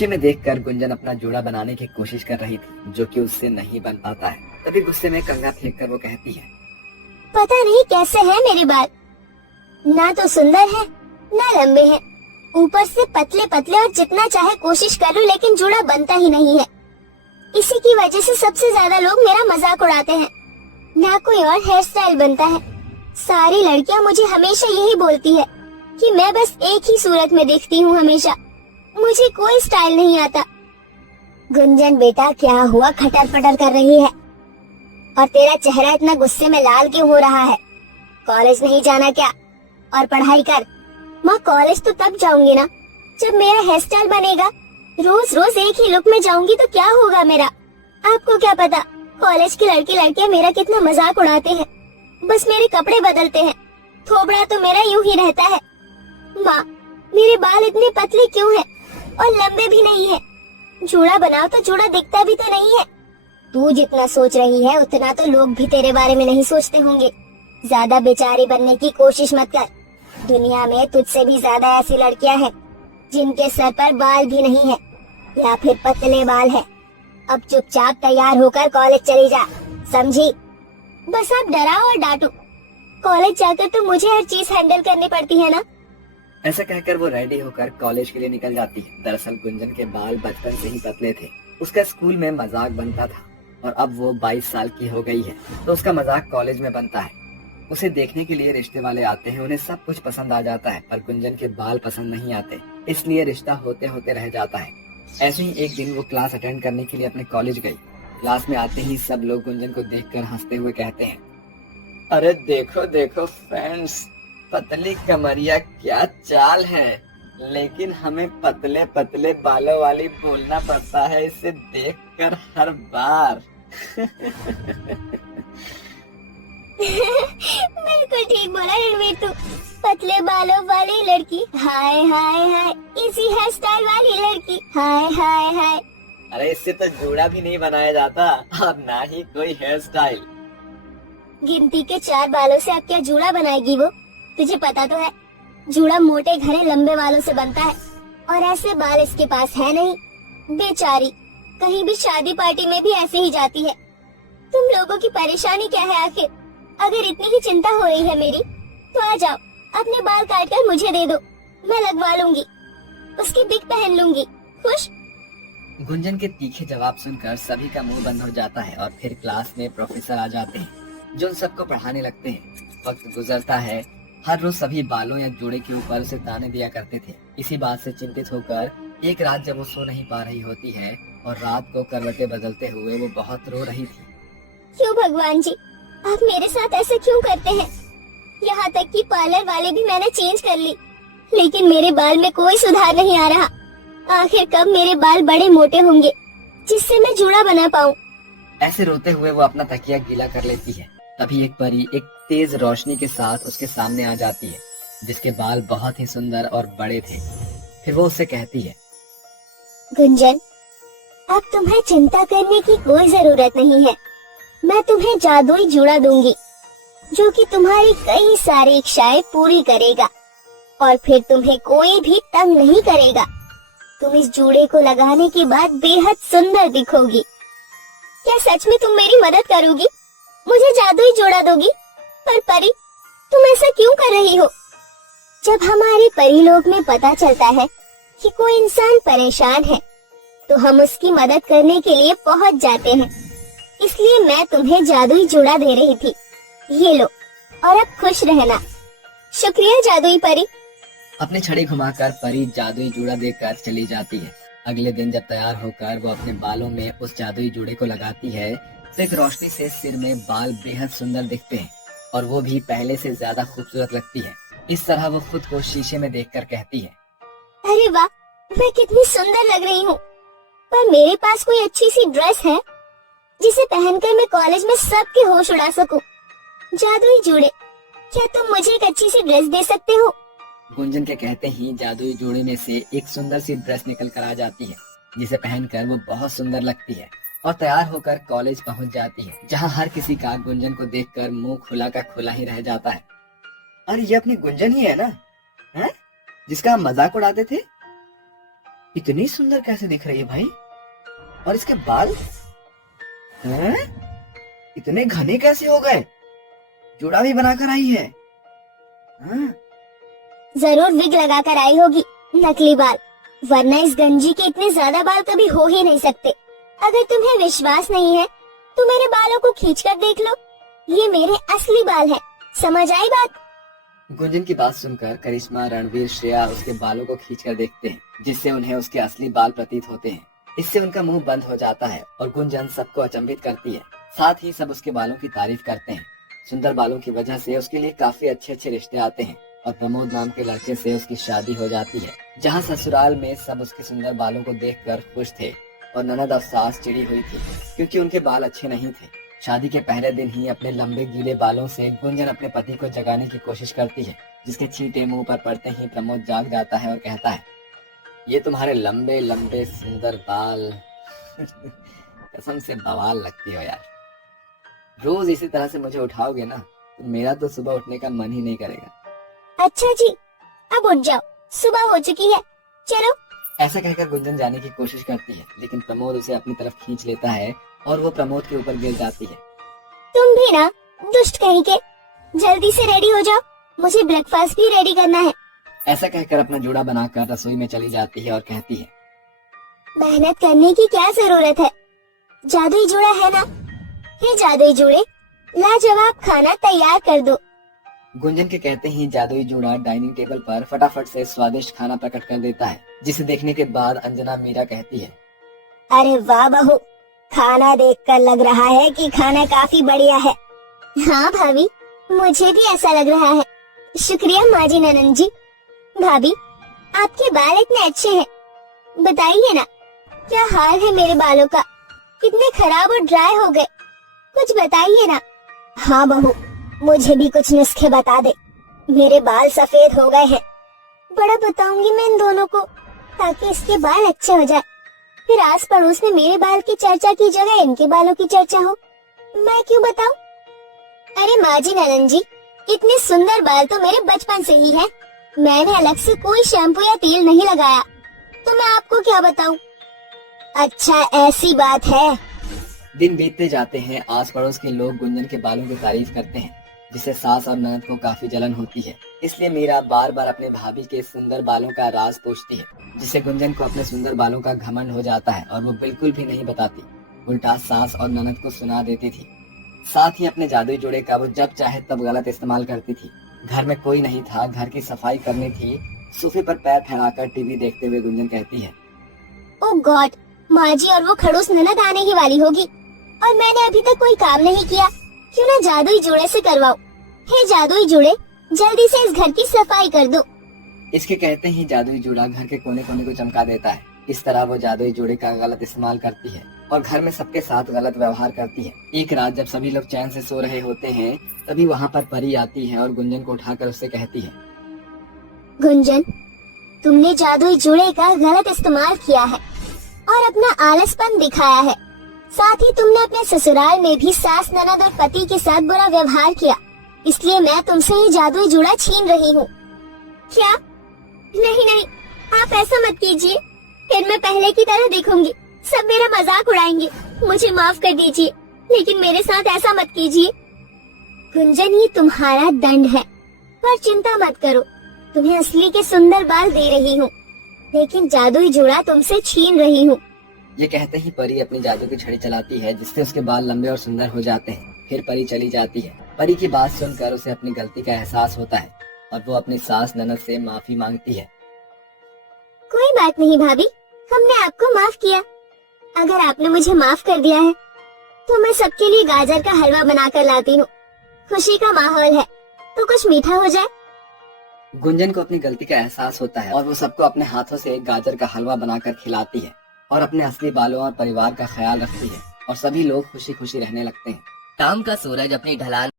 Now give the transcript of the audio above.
शीशे में देखकर गुंजन अपना जोड़ा बनाने की कोशिश कर रही थी, जो कि उससे नहीं बन पाता है। तभी गुस्से में कंघा फेंक कर वो कहती है, पता नहीं कैसे है मेरे बाल, ना तो सुंदर है ना लंबे हैं, ऊपर से पतले पतले, और जितना चाहे कोशिश कर लूं लेकिन जोड़ा बनता ही नहीं है। इसी की वजह से सबसे ज्यादा लोग मेरा मजाक उड़ाते हैं। ना कोई और हेयर स्टाइल बनता है। सारी लड़कियां मुझे हमेशा यही बोलती है कि मैं बस एक ही सूरत में दिखती हूँ हमेशा, मुझे कोई स्टाइल नहीं आता। गुंजन बेटा, क्या हुआ खटर पटर कर रही है? और तेरा चेहरा इतना गुस्से में लाल क्यों हो रहा है? कॉलेज नहीं जाना क्या? और पढ़ाई कर। माँ, कॉलेज तो तब जाऊंगी ना जब मेरा हेयर स्टाइल बनेगा। रोज रोज एक ही लुक में जाऊंगी तो क्या होगा मेरा? आपको क्या पता कॉलेज के लड़के लड़कियां मेरा कितना मजाक उड़ाते हैं। बस मेरे कपड़े बदलते हैं, थोबड़ा तो मेरा यूं ही रहता है। माँ, मेरे बाल इतने पतले क्यों हैं और लंबे भी नहीं है? जोड़ा बनाओ तो जोड़ा दिखता भी तो नहीं है। तू जितना सोच रही है उतना तो लोग भी तेरे बारे में नहीं सोचते होंगे। ज्यादा बेचारी बनने की कोशिश मत कर। दुनिया में तुझसे भी ज्यादा ऐसी लड़कियां हैं जिनके सर पर बाल भी नहीं है या फिर पतले बाल है। अब चुपचाप तैयार होकर कॉलेज चली जा, समझी? बस आप डराओ और डांटो, कॉलेज जाकर तो मुझे हर चीज हैंडल करनी पड़ती है ना। ऐसा कहकर वो रेडी होकर कॉलेज के लिए निकल जाती है। दरअसल गुंजन के बाल बचपन से ही पतले थे। उसका स्कूल में मजाक बनता था और अब वो 22 साल की हो गई है तो उसका मजाक कॉलेज में बनता है। उसे देखने के लिए रिश्ते वाले आते हैं, उन्हें सब कुछ पसंद आ जाता है, पर गुंजन के बाल पसंद नहीं आते, इसलिए रिश्ता होते होते रह जाता है। ऐसे ही एक दिन वो क्लास अटेंड करने के लिए अपने कॉलेज गई। क्लास में आते ही सब लोग गुंजन को देखकर हंसते हुए कहते हैं, अरे देखो देखो फ्रेंड्स, पतली कमरिया क्या चाल है, लेकिन हमें पतले पतले बालों वाली बोलना पड़ता है इसे देखकर हर बार। बिल्कुल ठीक बोला रणवीर तू। पतले बालों वाली लड़की, हाय हाय हाय। इसी हेयर स्टाइल वाली लड़की, हाय हाय हाय। अरे इससे तो जोड़ा भी नहीं बनाया जाता और ना ही कोई हेयर स्टाइल। गिनती के 4 बालों से अब क्या जूड़ा बनाएगी वो? तुझे पता तो है जूड़ा मोटे घने लंबे बालों से बनता है, और ऐसे बाल इसके पास है नहीं। बेचारी कहीं भी शादी पार्टी में भी ऐसे ही जाती है। तुम लोगों की परेशानी क्या है आखिर? अगर इतनी ही चिंता हो रही है मेरी तो आ जाओ, अपने बाल काट कर मुझे दे दो, मैं लगवा लूंगी, उसकी बिग पहन लूंगी। खुश? गुंजन के तीखे जवाब सुनकर सभी का मुंह बंद हो जाता है और फिर क्लास में प्रोफेसर आ जाते हैं जो उन सबको पढ़ाने लगते हैं। वक्त गुजरता है, हर रोज सभी बालों या जोड़े के ऊपर उसे ताने दिया करते थे। इसी बात से चिंतित होकर एक रात जब वो सो नहीं पा रही होती है और रात को करवटें बदलते हुए वो बहुत रो रही थी। क्यों भगवान जी, आप मेरे साथ ऐसे क्यों करते हैं? यहाँ तक कि पार्लर वाले भी मैंने चेंज कर ली, लेकिन मेरे बाल में कोई सुधार नहीं आ रहा। आखिर कब मेरे बाल बड़े मोटे होंगे जिससे मैं जूड़ा बना पाऊँ? ऐसे रोते हुए वो अपना तकिया गीला कर लेती है। तभी एक परी एक तेज रोशनी के साथ उसके सामने आ जाती है, जिसके बाल बहुत ही सुंदर और बड़े थे। फिर वो उससे कहती है, गुंजन, अब तुम्हें चिंता करने की कोई जरूरत नहीं है। मैं तुम्हें जादुई जूड़ा दूंगी जो कि तुम्हारी कई सारी इच्छाएं पूरी करेगा, और फिर तुम्हें कोई भी तंग नहीं करेगा। तुम इस जूड़े को लगाने के बाद बेहद सुंदर दिखोगी। क्या सच में तुम मेरी मदद करोगी? मुझे जादुई जोड़ा दोगी? पर परी, तुम ऐसा क्यों कर रही हो? जब हमारे परीलोक में पता चलता है कि कोई इंसान परेशान है तो हम उसकी मदद करने के लिए पहुंच जाते हैं। इसलिए मैं तुम्हें जादुई जोड़ा दे रही थी। ये लो, और अब खुश रहना। शुक्रिया जादुई परी। अपनी छड़ी घुमाकर परी जादुई जूड़ा देकर चली जाती है। अगले दिन जब तैयार होकर वो अपने बालों में उस जादुई जूड़े को लगाती है तो एक रोशनी से सिर में बाल बेहद सुंदर दिखते हैं और वो भी पहले से ज्यादा खूबसूरत लगती है। इस तरह वो खुद को शीशे में देखकर कहती है, अरे वाह, मैं कितनी सुंदर लग रही हूँ। पर मेरे पास कोई अच्छी सी ड्रेस है जिसे पहनकर मैं कॉलेज में सबके होश उड़ा सकूं। जादुई जूड़े, क्या तुम मुझे एक अच्छी सी ड्रेस दे सकते हो? गुंजन के कहते ही जादुई जोड़े में से एक सुंदर सी ड्रेस निकल कर आ जाती है, जिसे पहनकर वो बहुत सुंदर लगती है और तैयार होकर कॉलेज पहुंच जाती है, जहां हर किसी का गुंजन को देखकर मुंह खुला का खुला ही रह जाता है। अरे ये अपनी गुंजन ही है ना, हैं? जिसका हम मजाक उड़ाते थे। इतनी सुंदर कैसे दिख रही है भाई? और इसके बाल हैं? इतने घने कैसे हो गए? जूड़ा भी बनाकर आई है। हाँ? जरूर विग लगा कर आई होगी, नकली बाल, वरना इस गंजी के इतने ज्यादा बाल कभी हो ही नहीं सकते। अगर तुम्हें विश्वास नहीं है तो मेरे बालों को खींच कर देख लो, ये मेरे असली बाल हैं। समझ आई बात? गुंजन की बात सुनकर करिश्मा, रणवीर, श्रेया उसके बालों को खींचकर देखते हैं, जिससे उन्हें उसके असली बाल प्रतीत होते हैं। इससे उनका मुंह बंद हो जाता है और गुंजन सबको अचंभित करती है। साथ ही सब उसके बालों की तारीफ करते हैं। सुंदर बालों की वजह से उसके लिए काफी अच्छे अच्छे रिश्ते आते हैं और प्रमोद नाम के लड़के से उसकी शादी हो जाती है। जहाँ ससुराल में सब उसके सुंदर बालों को देखकर खुश थे और ननद और सास चिड़ी हुई थी क्योंकि उनके बाल अच्छे नहीं थे। शादी के पहले दिन ही अपने लंबे गीले बालों से गुंजन अपने पति को जगाने की कोशिश करती है, जिसके छींटे मुंह पर पड़ते ही प्रमोद जाग जाता है और कहता है, ये तुम्हारे लंबे लंबे सुंदर बाल कसम से बवाल लगती हो यार। रोज इसी तरह से मुझे उठाओगे ना तो मेरा तो सुबह उठने का मन ही नहीं करेगा। अच्छा जी, अब उठ जाओ, सुबह हो चुकी है, चलो। ऐसा कहकर गुंजन जाने की कोशिश करती है, लेकिन प्रमोद उसे अपनी तरफ खींच लेता है और वो प्रमोद के ऊपर गिर जाती है। तुम भी ना, दुष्ट कहीं के, जल्दी से रेडी हो जाओ, मुझे ब्रेकफास्ट भी रेडी करना है। ऐसा कहकर अपना जूड़ा बनाकर रसोई में चली जाती है और कहती है, मेहनत करने की क्या जरूरत है, जादुई जूड़ा है ना। हे जादुई जूड़े, लाजवाब खाना तैयार कर दो। गुंजन के कहते ही जादुई जूड़ा डाइनिंग टेबल पर फटाफट से स्वादिष्ट खाना प्रकट कर देता है, जिसे देखने के बाद अंजना मीरा कहती है, अरे वाह बहू, खाना देखकर लग रहा है कि खाना काफी बढ़िया है। हाँ भाभी, मुझे भी ऐसा लग रहा है। शुक्रिया माजी ननंद जी। भाभी, आपके बाल इतने अच्छे हैं, बताइए ना क्या हाल है मेरे बालों का, कितने खराब और ड्राई हो गए, कुछ बताइए ना। हाँ बहू, मुझे भी कुछ नुस्खे बता दे, मेरे बाल सफेद हो गए हैं। बड़ा बताऊंगी मैं इन दोनों को, ताकि इसके बाल अच्छे हो जाए, फिर आस पड़ोस में मेरे बाल की चर्चा की जगह इनके बालों की चर्चा हो। मैं क्यों बताऊं? अरे माजी ननंद जी, इतने सुंदर बाल तो मेरे बचपन से ही हैं। मैंने अलग से कोई शैम्पू या तेल नहीं लगाया, तो मैं आपको क्या बताऊं। अच्छा ऐसी बात है। दिन बीतते जाते हैं। आस पड़ोस के लोग गुंजन के बालों की तारीफ करते हैं, जिससे सास और ननद को काफी जलन होती है। इसलिए मीरा बार बार अपने भाभी के सुंदर बालों का राज पूछती है, जिससे गुंजन को अपने सुंदर बालों का घमंड हो जाता है और वो बिल्कुल भी नहीं बताती, उल्टा सास और ननद को सुना देती थी। साथ ही अपने जादुई जोड़े का वो जब चाहे तब गलत इस्तेमाल करती थी। घर में कोई नहीं था, घर की सफाई करनी थी। सोफे पर पैर फैलाकर टीवी देखते हुए गुंजन कहती है, ओह गॉड, माँ जी और वो खड़ूस ननद आने ही वाली होगी और मैंने अभी तक कोई काम नहीं किया। क्यों ना जादुई जूड़े से करवाओ। हे जादुई जूड़े, जल्दी से इस घर की सफाई कर दो। इसके कहते ही जादुई जूड़ा घर के कोने कोने को चमका देता है। इस तरह वो जादुई जूड़े का गलत इस्तेमाल करती है और घर में सबके साथ गलत व्यवहार करती है। एक रात जब सभी लोग चैन से सो रहे होते हैं, तभी वहाँ पर परी आती है और गुंजन को उठाकर उससे कहती है, गुंजन, तुमने जादुई जूड़े का गलत इस्तेमाल किया है और अपना आलसपन दिखाया है। साथ ही तुमने अपने ससुराल में भी सास, ननद और पति के साथ बुरा व्यवहार किया। इसलिए मैं तुमसे ये जादुई जूड़ा छीन रही हूँ। क्या? नहीं नहीं, आप ऐसा मत कीजिए, फिर मैं पहले की तरह दिखूंगी, सब मेरा मजाक उड़ाएंगे। मुझे माफ कर दीजिए, लेकिन मेरे साथ ऐसा मत कीजिए। गुंजन, ये तुम्हारा दंड है, पर चिंता मत करो, तुम्हें असली के सुंदर बाल दे रही हूँ, लेकिन जादुई जूड़ा तुमसे छीन रही हूँ। ये कहते ही परी अपनी जादू की छड़ी चलाती है, जिससे उसके बाल लंबे और सुंदर हो जाते हैं। फिर परी चली जाती है। परी की बात सुनकर उसे अपनी गलती का एहसास होता है और वो अपनी सास ननद से माफी मांगती है। कोई बात नहीं भाभी, हमने आपको माफ किया। अगर आपने मुझे माफ कर दिया है, तो मैं सबके लिए गाजर का हलवा बनाकर लाती हूँ। खुशी का माहौल है, तो कुछ मीठा हो जाए। गुंजन को अपनी गलती का एहसास होता है और वो सबको अपने हाथों से गाजर का हलवा बनाकर खिलाती है और अपने असली बालों और परिवार का ख्याल रखती है और सभी लोग खुशी खुशी रहने लगते हैं। शाम का सूरज अपनी ढलान